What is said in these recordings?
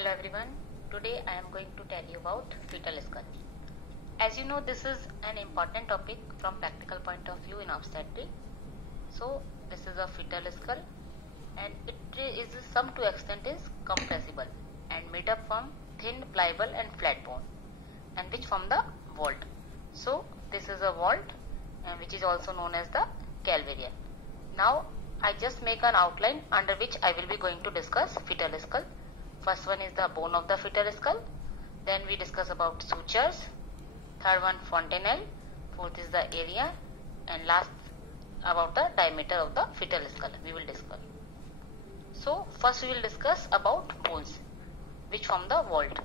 Hello everyone, today I am going to tell you about fetal skull. As you know, this is an important topic from practical point of view in obstetrics. So this is a fetal skull and it is some to extent is compressible and made up from thin, pliable and flat bone and which form the vault. So this is a vault which is also known as the calvarium. Now I just make an outline under which I will be going to discuss fetal skull. First one is the bone of the fetal skull. Then we discuss about sutures. Third one fontanelle. Fourth is the area. And last about the diameter of the fetal skull we will discuss. So first we will discuss about bones which form the vault.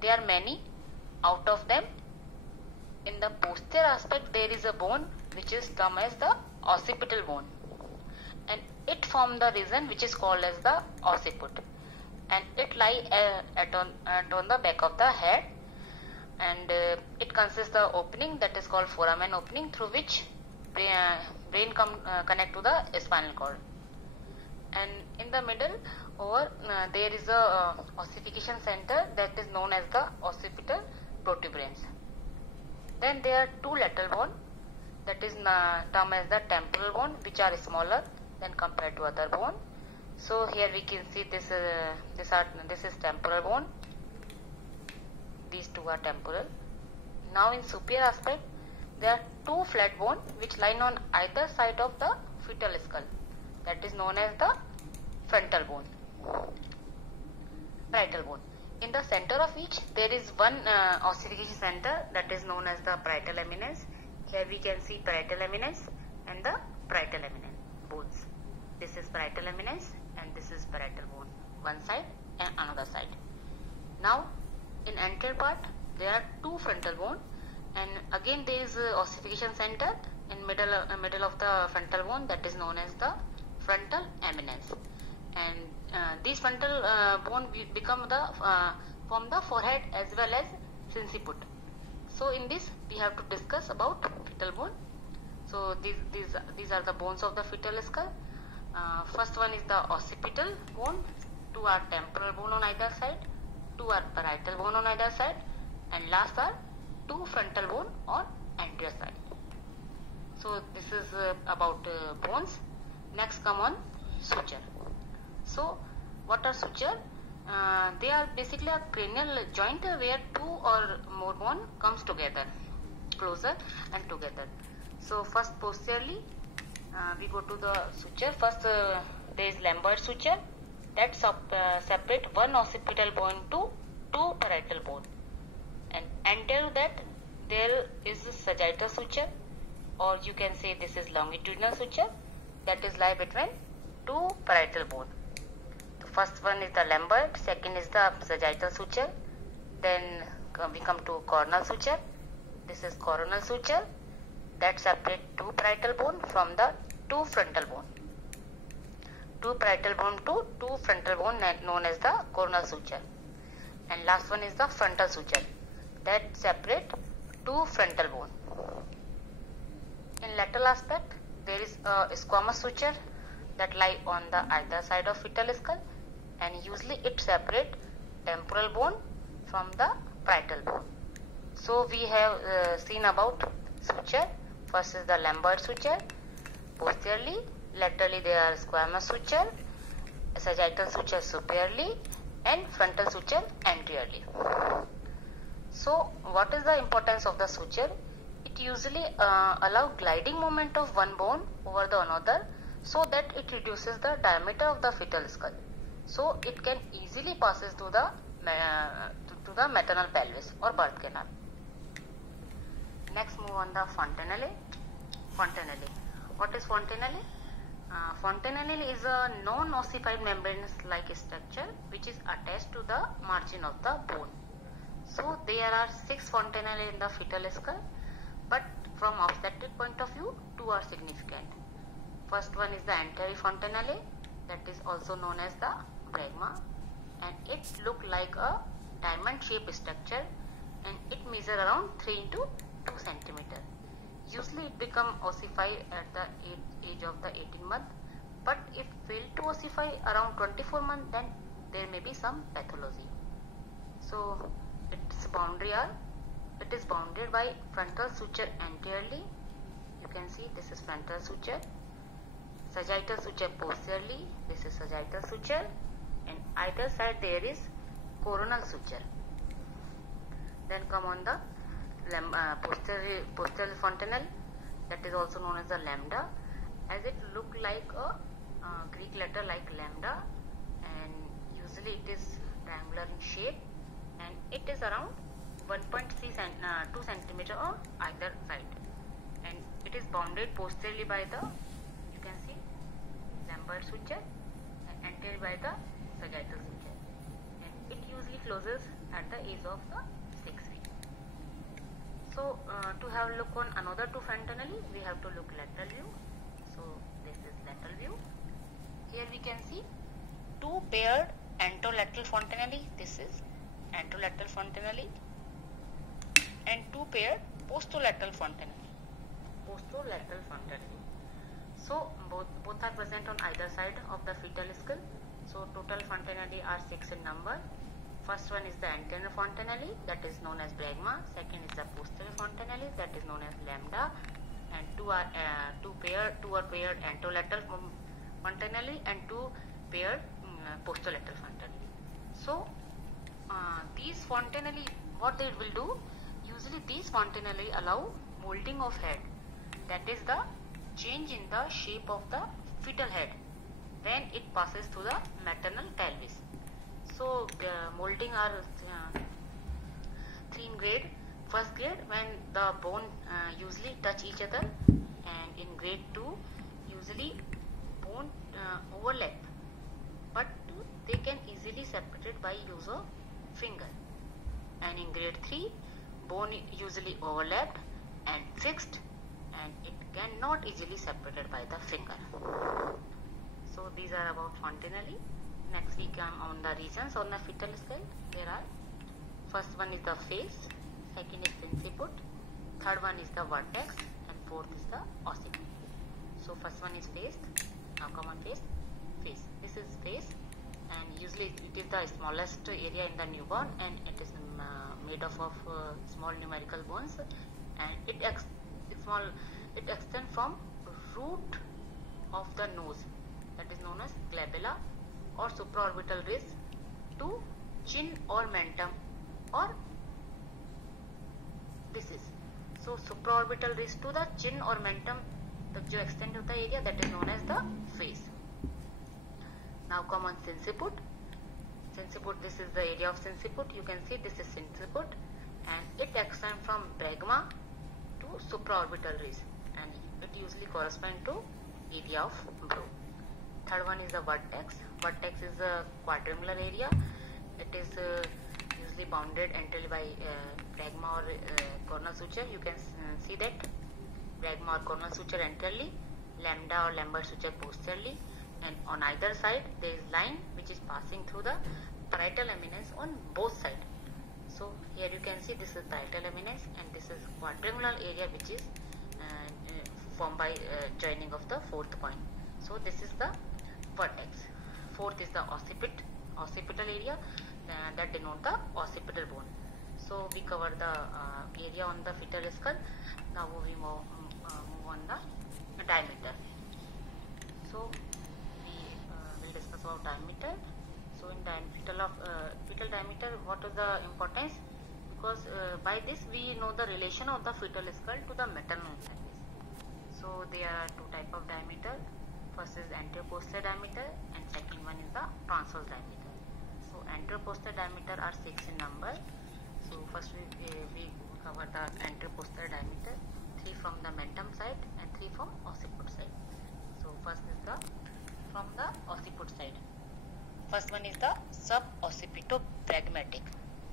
There are many. Out of them, in the posterior aspect there is a bone which is termed as the occipital bone. And it forms the region which is called as the occiput. And it lies on the back of the head, and it consists the opening that is called foramen opening, through which brain connect to the spinal cord. And in the middle over there is a ossification center that is known as the occipital protuberance. Then there are two lateral bone that is termed as the temporal bone, which are smaller than compared to other bone. So here we can see this is temporal bone. These two are temporal. Now in superior aspect there are two flat bone which lie on either side of the fetal skull. That is known as the frontal bone, parietal bone. In the center of each there is one ossification center that is known as the parietal eminence. Here we can see parietal eminence and the parietal eminence bones. This is parietal eminence and this is parietal bone, one side and another side. Now in anterior part there are two frontal bone, and again there is a ossification center in middle of the frontal bone that is known as the frontal eminence. And these frontal bone become the from the forehead as well as sinciput. So in this we have to discuss about fetal bone. So these are the bones of the fetal skull. First one is the occipital bone, two are temporal bone on either side, two are parietal bone on either side, and last are two frontal bone on anterior side. So this is about bones. Next come on suture. So what are suture? They are basically a cranial joint where two or more bone comes together, closer and together. So first posteriorly we go to the suture. First there is lumbar suture that separate one occipital bone to two parietal bone, and anterior to that there is sagittal suture, or you can say this is longitudinal suture that is lie between two parietal bone. The first one is the lumbar, second is the sagittal suture. Then we come to coronal suture. This is coronal suture that separate two parietal bone from the two frontal bone. Two parietal bone to two frontal bone known as the coronal suture. And last one is the frontal suture that separate two frontal bone. In lateral aspect there is a squamous suture that lie on the either side of fetal skull, and usually it separate temporal bone from the parietal bone. So we have seen about suture. First is the lumbar suture posteriorly, laterally there are squamous suture, sagittal suture superiorly, and frontal suture anteriorly. So what is the importance of the suture? It usually allow gliding movement of one bone over the another, so that it reduces the diameter of the fetal skull. So it can easily passes to the maternal pelvis or birth canal. Next move on the fontanelle. Fontanelle. What is fontanelle? Fontanelle is a non-ossified membranous-like structure which is attached to the margin of the bone. So there are 6 fontanelle in the fetal skull, but from obstetric point of view, 2 are significant. First one is the anterior fontanelle, that is also known as the bregma, and it look like a diamond-shaped structure, and it measure around 3 into 2 centimeter. Usually it become ossified at the age of the 18 month, but if fail to ossify around 24 months, then there may be some pathology. So its boundary are, it is bounded by frontal suture anteriorly. You can see this is frontal suture, sagittal suture posteriorly, this is sagittal suture, and either side there is coronal suture. Then come on the posterior fontanelle, that is also known as the lambda, as it look like a Greek letter like lambda, and usually it is triangular in shape, and it is around 2 centimeter on either side, and it is bounded posteriorly by the, you can see, lumbar suture, and anteriorly by the sagittal suture, and it usually closes at the age of the 6 week. So to have a look on another two fontanelle, we have to look lateral view. So this is lateral view. Here we can see two paired anterolateral fontanelle. This is anterolateral fontanelle, and two paired posterolateral fontanelle. Posterolateral fontanelle. So both are present on either side of the fetal skull. So total fontanelle are 6 in number. First one is the anterior fontanelle, that is known as bregma. Second is the posterior fontanelle, that is known as lambda. And two are paired anterolateral fontanelle and two paired posterolateral fontanelle. So these fontanelle, what they will do? Usually these fontanelle allow molding of head. That is the change in the shape of the fetal head when it passes through the maternal pelvis. So molding are 3 in grade. First grade, when the bone usually touch each other, and in grade 2 usually bone overlap, but they can easily separate by use of finger, and in grade 3 bone usually overlapped and fixed, and it cannot easily separated by the finger. So these are about fontanelle. Next we come on the regions on the fetal skull. There are, first one is the face, second is inciput, third one is the vertex, and fourth is the occiput. So first one is face. Now come on face. This is face, and usually it is the smallest area in the newborn, and it is made up of small numerical bones, and it extends from root of the nose, that is known as glabella or supraorbital ridge, to chin or mentum, or this is, so supraorbital ridge to the chin or mentum, the जो extent of the area, that is known as the face. Now come on sinciput. This is the area of sinciput. You can see this is sinciput, and it extends from bregma to supraorbital ridge, and it usually corresponds to area of brow. Third one is the vertex. Vertex is a quadrangular area. It is usually bounded entirely by bregma or coronal suture. You can see that bregma or coronal suture anteriorly, lambda or lumbar suture posteriorly, and on either side there is line which is passing through the parietal eminence on both sides. So here you can see this is parietal eminence, and this is quadrangular area which is formed by joining of the fourth point. So this is the vertex. Fourth is the occipital area, that denote the occipital bone. So we cover the area on the fetal skull. Now we move on the diameter. So we will discuss about diameter. So in fetal diameter, what is the importance? Because by this we know the relation of the fetal skull to the maternal pelvis. So there are two types of diameter. First is anterior-posterior diameter, and second one is the transverse diameter. So anterior-posterior diameter are 6 in number. So first we cover the anterior-posterior diameter, 3 from the mentum side and 3 from occiput side. So first is the from the occiput side. First one is the suboccipitobregmatic.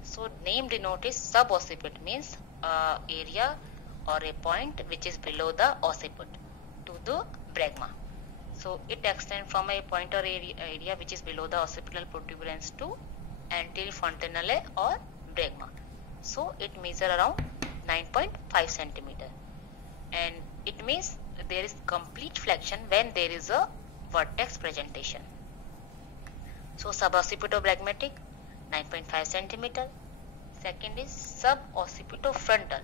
So name denotes subocciput, means area or a point which is below the occiput to the bregma. So it extends from a point or area which is below the occipital protuberance to anterior fontanelle or bregma. So it measures around 9.5 centimeter, and it means there is complete flexion when there is a vertex presentation. So suboccipitobregmatic, 9.5 centimeter. Second is suboccipitofrontal.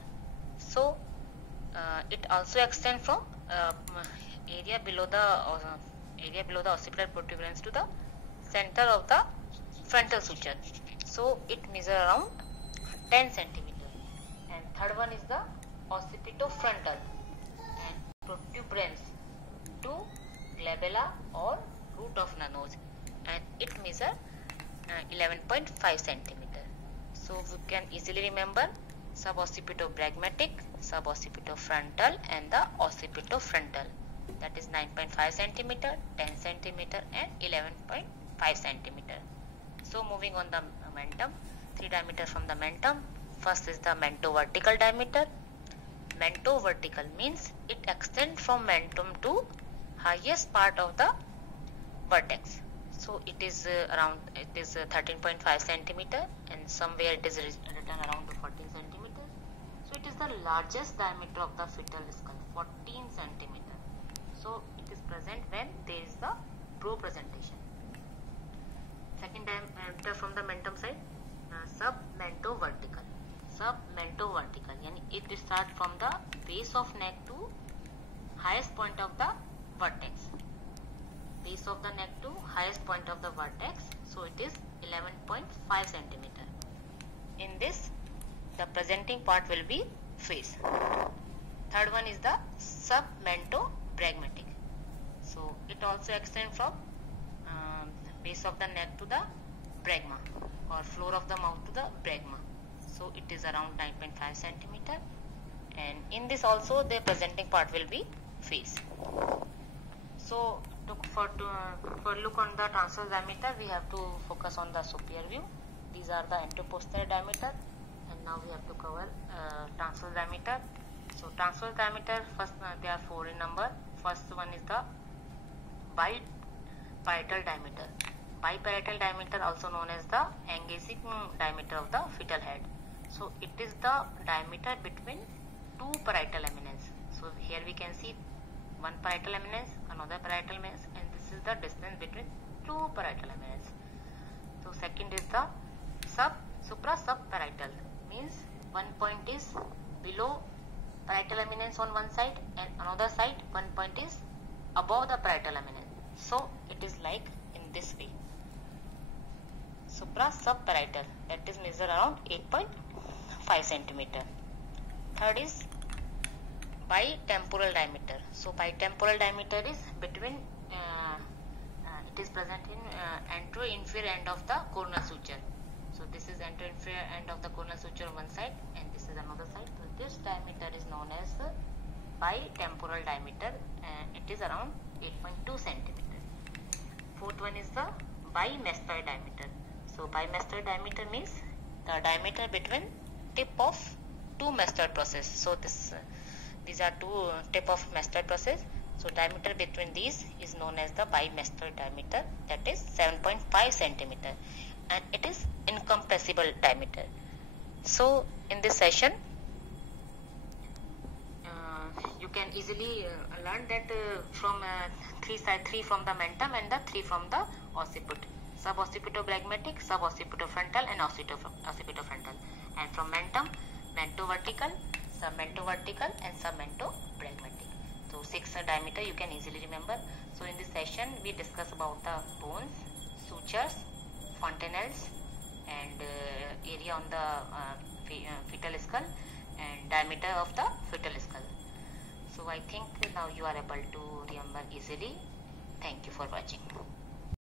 So it also extends from area below the occipital protuberance to the center of the frontal suture. So it measures around 10 centimeter. And third one is the occipitofrontal and protuberance to glabella or root of the nose, and it measures 11.5 centimeter. So we can easily remember suboccipitobrachmatic, suboccipitofrontal and the occipitofrontal. That is 9.5 centimeter, 10 centimeter and 11.5 centimeter. So moving on the mentum, 3 diameter from the mentum. First is the mentovertical diameter. Mentovertical means it extends from mentum to highest part of the vertex. So it is 13.5 centimeter, and somewhere it is written around 14 centimeter. So it is the largest diameter of the fetal skull, 14 centimeter. So it is present when there is the pro-presentation. Second diameter from the mentum side, submentovertical. Submentovertical, yani it starts from the base of neck to highest point of the vertex. Base of the neck to highest point of the vertex. So it is 11.5 centimeter. In this, the presenting part will be face. Third one is the submentobrachmatic. So it also extends from base of the neck to the bregma, or floor of the mouth to the bregma. So it is around 9.5 centimeter. And in this also the presenting part will be face. So for look on the transverse diameter, we have to focus on the superior view. These are the anteroposterior diameter, and now we have to cover transverse diameter. So transverse diameter, first there are 4 in number. First one is the biparietal diameter. Biparietal diameter, also known as the engaging diameter of the fetal head. So it is the diameter between 2 parietal eminence. So here we can see one parietal eminence, another parietal eminence, and this is the distance between 2 parietal eminence. So second is the supra-subparietal, means one point is below parietal eminence on one side, and another side one point is above the parietal eminence. So it is like in this way. Supra-subparietal, that is measure around 8.5 centimeter. Third is bitemporal diameter. So bitemporal diameter is between it is present in anteroinferior end of the coronal suture. So this is anteroinferior end of the coronal suture on one side, and this is another side. So this diameter is known as bitemporal diameter, and it is around 8.2 centimeter. Fourth one is the bimastoid diameter. So bimastoid diameter means the diameter between tip of 2 mastoid process. So these are 2 tip of mastoid process. So diameter between these is known as the bimastoid diameter, that is 7.5 centimeter, and it is incompressible diameter. So in this session you can easily learn that from 3 from the mentum and the 3 from the occiput. Suboccipitobrachmatic, suboccipitofrontal and occipitofrontal. And from mentum, mentovertical, submentovertical and submentobrachmatic. So 6 diameter you can easily remember. So in this session we discuss about the bones, sutures, fontanelles, and area on the fetal skull, and diameter of the fetal skull. So I think now you are able to remember easily. Thank you for watching.